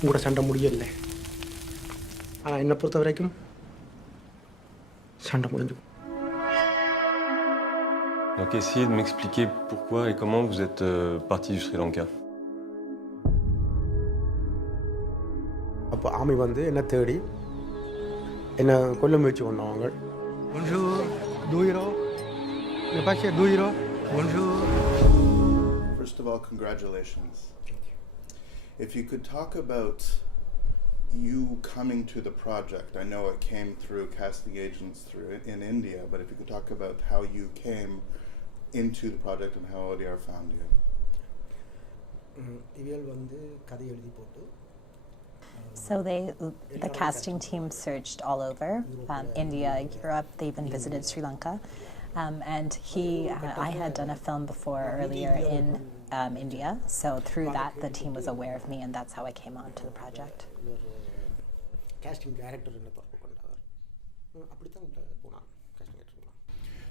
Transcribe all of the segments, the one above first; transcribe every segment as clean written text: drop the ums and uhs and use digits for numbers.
உங்களோட சண்டை முடியலை. ஆனால் என்னை பொறுத்த வரைக்கும் சண்டை முடிஞ்சு. Donc essayez de m'expliquer pourquoi et comment vous êtes parti du Sri Lanka. அப்போ ஆமி வந்து என்னை தேடி என்னை கொல்ல முயற்சி பண்ணவங்க. Bonjour, 2 euros. Le paquet 2 euros. Bonjour. First of all, congratulations. If you could talk about you coming to the project. I know it came through casting agents in India, but if you could talk about how you came into the project and how Audiard found you. So the casting team searched all over India, Europe. They even visited Sri Lanka, and I had done a film before earlier in India. So through that, the team was aware of me, and that's how I came on to the project. Casting director.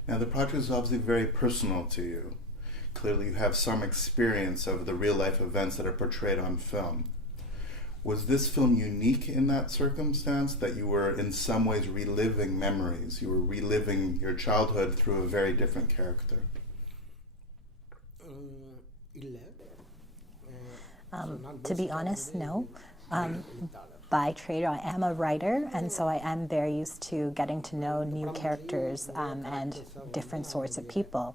Now the project is obviously very personal to you. Clearly you have some experience of the real life events that are portrayed on film. Was this film unique in that circumstance, that you were in some ways reliving memories? You were reliving your childhood through a very different character? To be honest, no. By trade, I am a writer, and so I am very used to getting to know new characters and different sorts of people.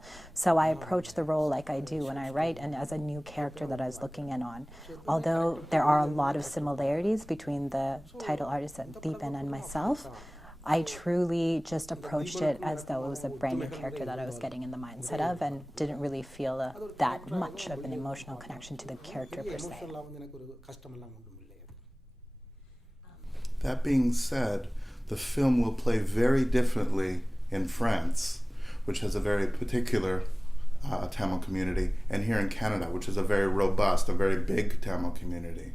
So I approach the role like I do when I write, and as a new character that I was looking in on. Although there are a lot of similarities between the title artist Dheepan and myself, I truly just approached it as though it was a brand new character that I was getting in the mindset of, and didn't really feel that much of an emotional connection to the character per se. That being said, the film will play very differently in France, which has a very particular Tamil community, and here in Canada, which is a very robust, a very big Tamil community.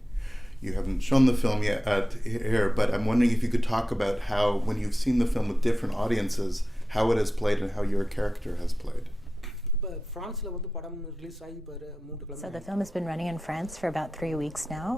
You haven't shown the film yet here, but I'm wondering if you could talk about how, when you've seen the film with different audiences, how it has played and how your character has played. So the film has been running in France for about 3 weeks now,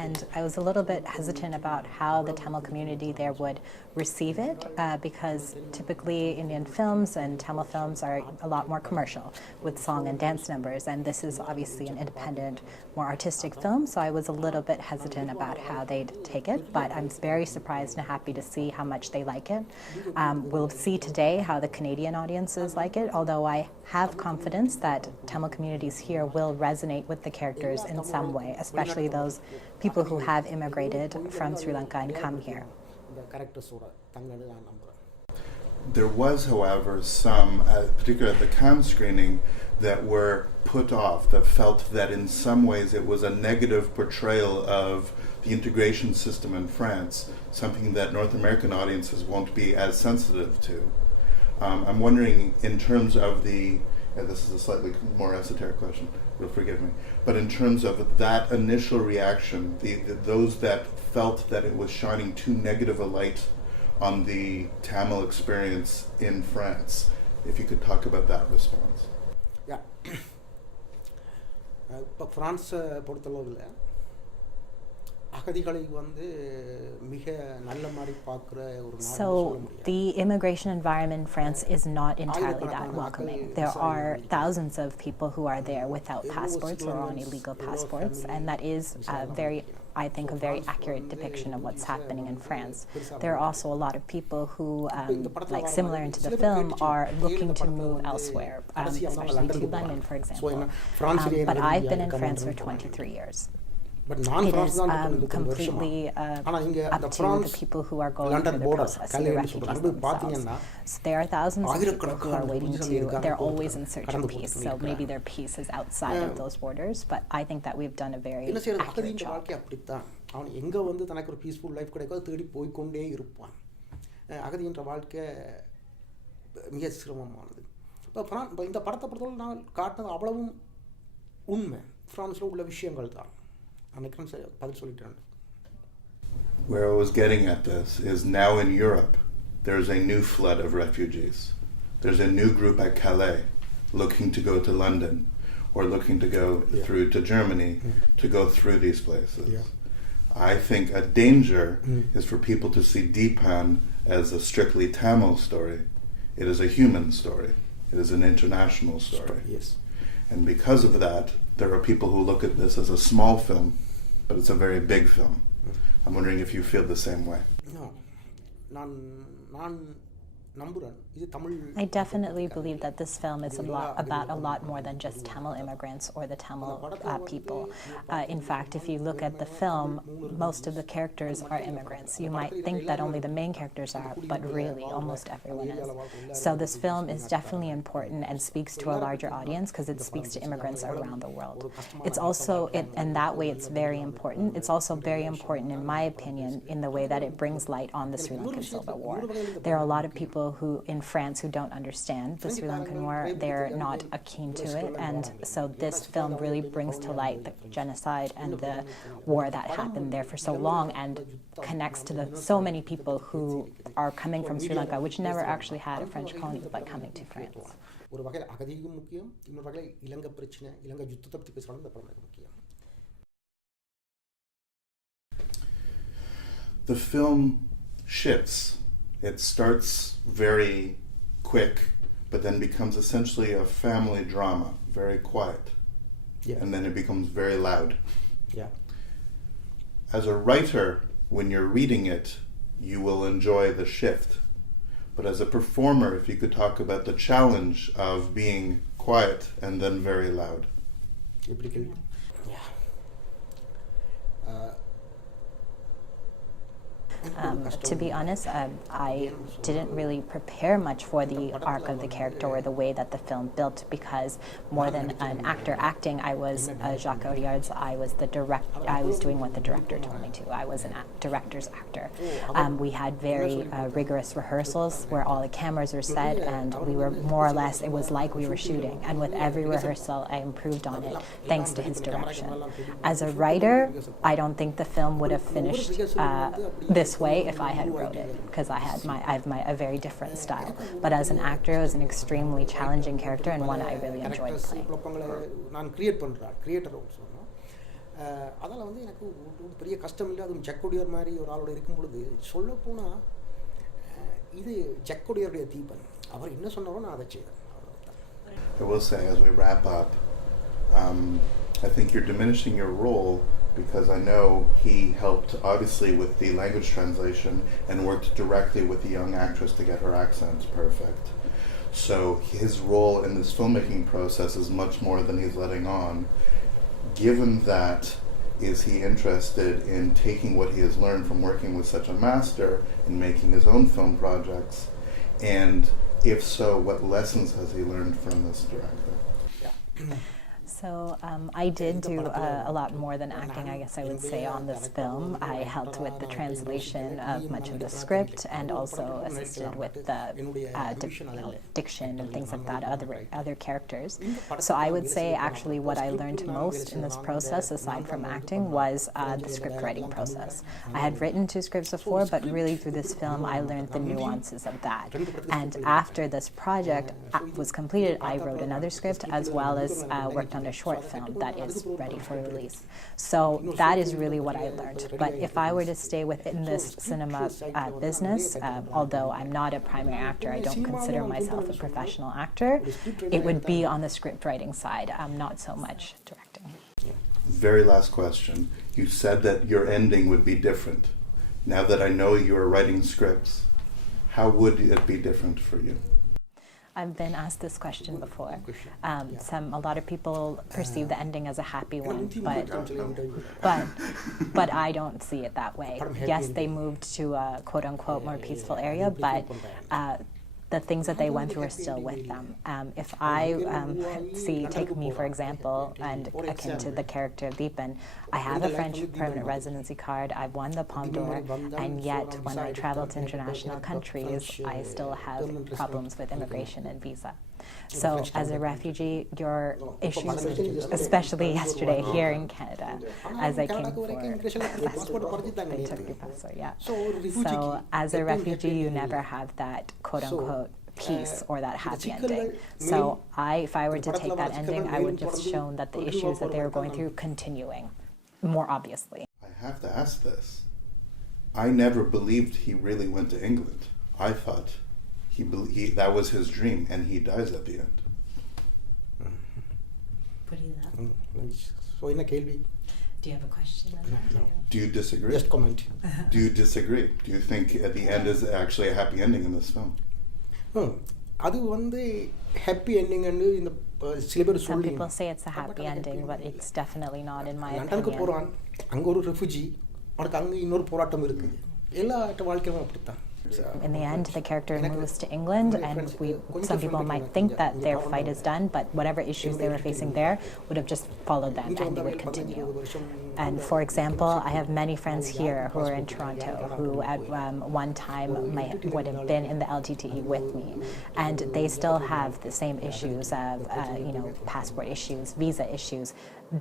and I was a little bit hesitant about how the Tamil community there would receive it, because typically Indian films and Tamil films are a lot more commercial with song and dance numbers, and this is obviously an independent, more artistic film, so I was a little bit hesitant about how they'd take it, but I'm very surprised and happy to see how much they like it. We'll see today how the Canadian audiences like it, although I have confidence that Tamil communities here will resonate with the characters in some way, especially those people who have immigrated from Sri Lanka and come here. There was, however, some, particularly at the Cannes screening, that were put off, that felt that in some ways it was a negative portrayal of the integration system in France, something that North American audiences won't be as sensitive to. I'm wondering, in terms of this is a slightly more esoteric question, you'll forgive me, but in terms of that initial reaction, those that felt that it was shining too negative a light on the Tamil experience in France, if you could talk about that response. Yeah. இப்போ ஃப்ரான்ஸை பொறுத்தளவில் So the immigration environment in France is not entirely that welcoming. There are thousands of people who are there without passports or on illegal passports, and that is I think a very accurate depiction of what's happening in France. There are also a lot of people who, like similar into the film, are looking to move elsewhere, especially to London, for example. But I've been in France for 23 years. It is completely up to the people who are going through the process, the refugees themselves. So there are thousands of people who are waiting they're always in search of peace, so maybe their peace is outside of those borders, but I think that we've done a very accurate job. அவன் எங்கே வந்து தனக்கு ஒரு peaceful life கிடைக்காது தேடி போய்கொண்டே இருப்பான். அகதின்ற வாழ்க்கை மிக சிரமமானது. இப்போ இந்த படத்தை பொறுத்தவரை நான் காட்டினது அவ்வளவும் உண்மை, ஃப்ரான்ஸில் உள்ள விஷயங்கள் தான். Where I was getting at this is, now in Europe there's a new flood of refugees. There's a new group at Calais looking to go to London or looking to go through to Germany to go through these places. I think a danger is for people to see Dheepan as a strictly Tamil story. It is a human story. It is an international story. Yes. And because of that, there are people who look at this as a small film, but it's a very big film. I'm wondering if you feel the same way. No. I definitely believe that this film is about a lot more than just Tamil immigrants or the Tamil people. In fact, if you look at the film, most of the characters are immigrants. You might think that only the main characters are, but really almost everyone is. So this film is definitely important and speaks to a larger audience because it speaks to immigrants around the world. It's also, in that way, it's very important. It's also very important, in my opinion, in the way that it brings light on the Sri Lankan Civil War. There are a lot of people who in France who don't understand the Sri Lankan War. They're not keen to it, and so this film really brings to light the genocide and the war that happened there for so long and connects to so many people who are coming from Sri Lanka, which never actually had a French colony, but coming to France. The film shifts. It starts very quick, but then becomes essentially a family drama, very quiet. Yeah. And then it becomes very loud. Yeah. As a writer, when you're reading it, you will enjoy the shift. But as a performer, if you could talk about the challenge of being quiet and then very loud. Yeah. To be honest, I didn't really prepare much for the arc of the character or the way that the film built, because more than an actor acting, I was Jacques Audiard's. I was doing what the director told me to. I was a director's actor. We had very rigorous rehearsals where all the cameras were set, and we were more or less, it was like we were shooting. And with every rehearsal, I improved on it thanks to his direction. As a writer, I don't think the film would have finished this way if I had wrote it, because I have a very different style. But as an actor, it was an extremely challenging character and one I really enjoyed playing. அதெல்லாம் வந்து எனக்கு ஒரு பெரிய கஷ்டம் இல்லை. அதுவும் jug ஒடியார் மாதிரி ஒரு ஆளோட இருக்கும் பொழுது சொல்லப்போனால் இது ஜக் ஒடியாருடைய தீபன். அவர் என்ன சொன்னாரோ நான் அதை செய்தேன். I will say, as we wrap up, I think you're diminishing your role because I know he helped, obviously, with the language translation and worked directly with the young actress to get her accents perfect. So his role in this filmmaking process is much more than he's letting on. Given that, is he interested in taking what he has learned from working with such a master and making his own film projects? And if so, what lessons has he learned from this director? Yeah. So I did do a lot more than acting, I guess I would say, on this film. I helped with the translation of much of the script and also assisted with the diction and things like that, other characters. So I would say actually what I learned most in this process, aside from acting, was the script writing process. I had written 2 scripts before, but really through this film I learned the nuances of that. And after this project was completed, I wrote another script as well as worked on a short film that is ready for release. So that is really what I learned. But if I were to stay within this cinema business, although I'm not a primary actor, I don't consider myself a professional actor, it would be on the script writing side, not so much directing. Very last question. You said that your ending would be different. Now that I know you are writing scripts, how would it be different for you? I've been asked this question before. A lot of people perceive the ending as a happy one, but I don't see it that way. Yes, they moved to a quote-unquote more peaceful area, but the things that they went through are still with them. If I take me for example, and akin to the character of Dheepan, I have a French permanent residency card, I've won the Palme d'Or, and yet when I travel to international countries, I still have problems with immigration and visa. So as a refugee, your issues, especially yesterday here in Canada, as I came for they took your passport, yeah. So as a refugee, you never have that quote-unquote peace or that happy ending. So if I were to take that ending, I would just shown that the issues that they were going through continuing, more obviously. I have to ask this. I never believed he really went to England. I thought that was his dream, and he dies at the end. So என்ன கேள்வி? Do you have a question on that? No. Do you disagree? Just comment. Do you disagree? Do you think at the end is actually a happy ending in this film? அது வந்து happy ending ன்னு இந்த சில பேர் Some சொல்லி people say it's a happy ending, but it's definitely not in my லண்டனுக்கு opinion. போறான், அங்க ஒரு ரெஃப்யூஜி, அவனுக்கு அங்க இன்னொரு போராட்டம் இருக்குது. எல்லா வாழ்க்கையும் அப்படித்தான். In the end, the character moves to England, and some people might think that their fight is done, but whatever issues they were facing there would have just followed them, and they would continue. And for example, I have many friends here who are in Toronto who at one time would have been in the LGTE with me, and they still have the same issues of passport issues, visa issues.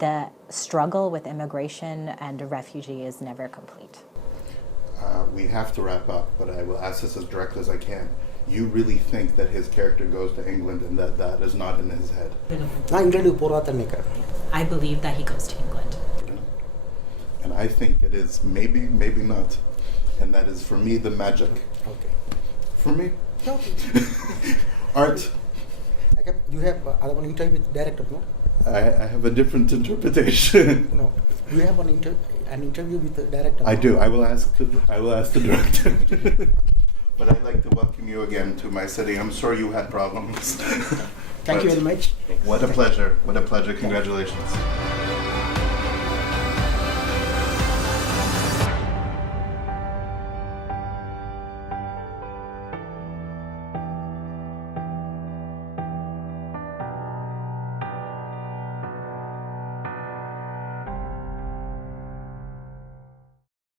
The struggle with immigration and refugee is never complete. We have to wrap up, but I will ask this as directly as I can. You really think that his character goes to England and that is not in his head? நான் இங்கிலாந்துக்கு போறாத நினைக்கிறேன். I believe that he goes to England. And I think it is maybe not. And that is for me the magic. Okay. For me. Okay. Art. You have an interview with director, no? I have a different interpretation. No. You have an interview with the director. I do. I will ask the director. But I'd like to welcome you again to my city. I'm sorry you had problems. Thank you very much. What a pleasure. What a pleasure. Congratulations.